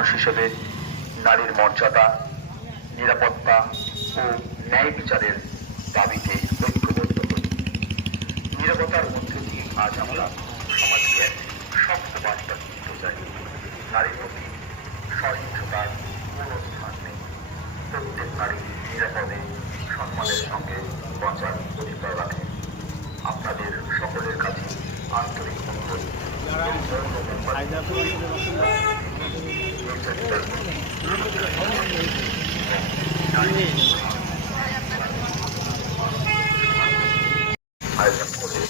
মানুষ হিসেবে নারীর মর্যাদা, নিরাপত্তা ও ন্যায় বিচারের দাবিতে ঐক্যবদ্ধ হই। নীরবতার মধ্যে দিয়ে আজ আমরা সমাজকে এক শক্ত বার্তা দিতে চাই। নারীর প্রতি সহিংসতার কোনো স্থান নেই। প্রত্যেক নারী নিরাপদে সম্মানের সঙ্গে বাঁচার অধিকার রাখে। আপনাদের সকলের কাছে আন্তরিক অনুরোধ আয়োজন করে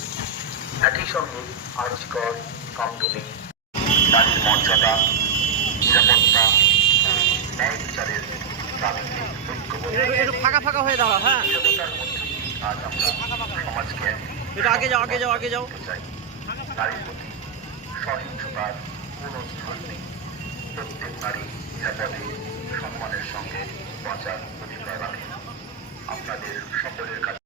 একই সঙ্গে আর্যকর, কামদুনি, নারীর মর্যাদা, নিরাপত্তা ও ন্যায় বিচারের দাবিতে ফাঁকা হয়ে দাঁড়া। হ্যাঁ, নিরাপত্তার মধ্যে আজ আমরা সমাজকে আগে যাও। চাই। নারীর প্রতি সহিংসতার কোনো স্থান নেই। প্রত্যেক নারী নিরাপদে সম্মানের সঙ্গে বাঁচার অধিকার রাখে। আপনাদের সকলের কাছে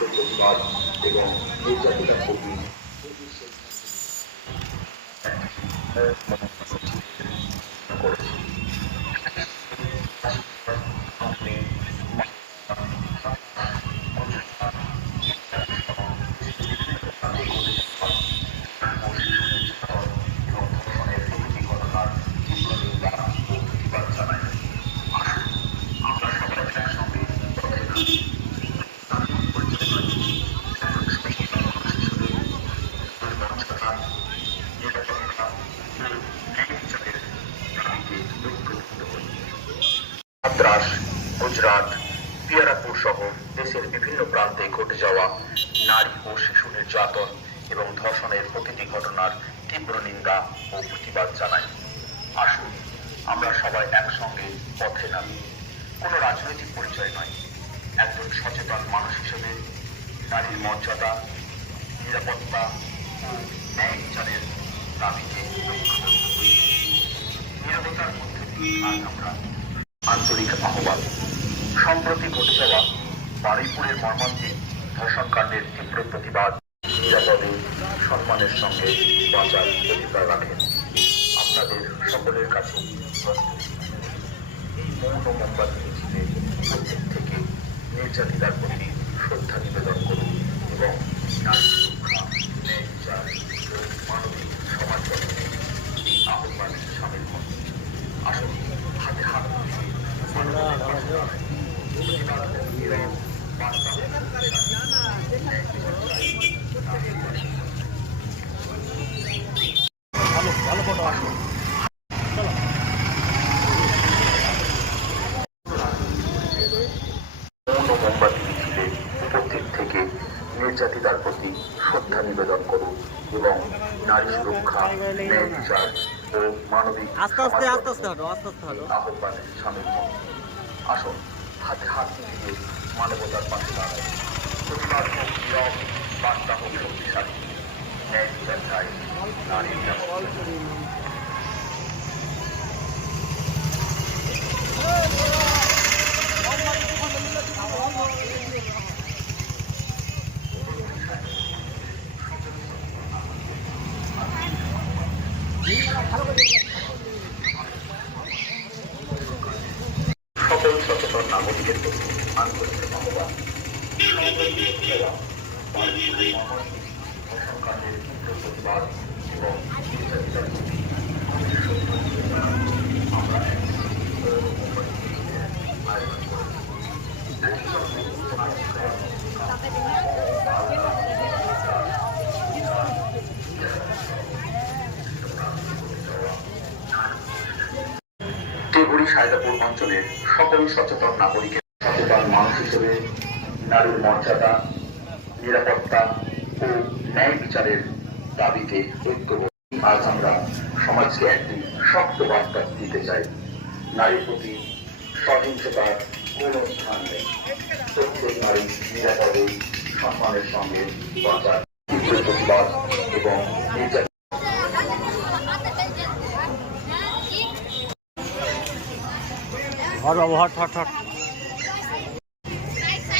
প্রতিবাদ এবং নির্যাতিতার প্রতি করেছি। মাদ্রাস, গুজরাট, পিয়ারাপুর সহ দেশের বিভিন্ন প্রান্তে ঘটে যাওয়া নারী ও শিশু নির্যাতন এবং ধর্ষণের প্রতিটি ঘটনার তীব্র নিন্দা ও প্রতিবাদ জানাই। আসুন আমরা সবাই একসঙ্গে পথে নামি। কোনো রাজনৈতিক পরিচয় নয়, একজন সচেতন মানুষ হিসেবে নারীর মর্যাদা, নিরাপত্তা ও ন্যায় বিচারের দাবিতে নীরবতার মধ্যে দিয়ে আজ আমরা আন্তরিক আহ্বান। সম্প্রতি ঘটে যাওয়া বারুইপুরের মর্মান্তিক ধর্ষণকাণ্ডের তীব্র প্রতিবাদ, নিরাপদে সম্মানের সঙ্গে বাঁচার অধিকার রাখেন। আপনাদের সকলের কাছে এই মৌন মোমবাতি মিছিলে প্রত্যেক থেকে নির্যাতিতার প্রতি শ্রদ্ধা নিবেদন করুন এবং নারী সুরক্ষা, ন্যায় বিচার ও মানবিক সমাজ গঠনে এই আহ্বানে সামিল হন। আসুন হাতে হাত মিলিয়ে মোমবাতি মিছিলে উপস্থিত থেকে নির্যাতিতার প্রতি শ্রদ্ধা নিবেদন করুন এবং নারী সুরক্ষা, ন্যায় বিচার ও মানবিক আহ্বানে সামিল হন। আসুন হাতে হাত মিলিয়ে মানবতার পাশে দাঁড়ায়। প্রতিবাদ হোক নীরব, বার্তা হোক শক্তিশালী। ন্যায় বিচার চাই, নারীর সকল সচেতন নাগরিকের প্রতি আন্তরিক আহ্বান। ধর্ষণকাণ্ডের তীব্র প্রতিবাদ এবং নির্যাতিতার প্রতি আমরা আয়োজন করেছি। একই সঙ্গে টেগুড়ি সায়দাপুর অঞ্চলের সকল সচেতন নাগরিকের সচেতন মানুষ হিসেবে নারীর মর্যাদা, নিরাপত্তা ও ন্যায় বিচারের দাবিতে ঐক্যবদ্ধ। আজ আমরা সমাজকে একটি শক্ত বার্তা দিতে চাই। নারীর প্রতি সহিংসতার কোনো স্থান নেই। প্রত্যেক নারী নিরাপদে সম্মানের সঙ্গে বাঁচার তীব্র প্রতিবাদ এবং নির্যাতন হট।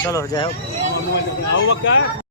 চলো যাই হোক।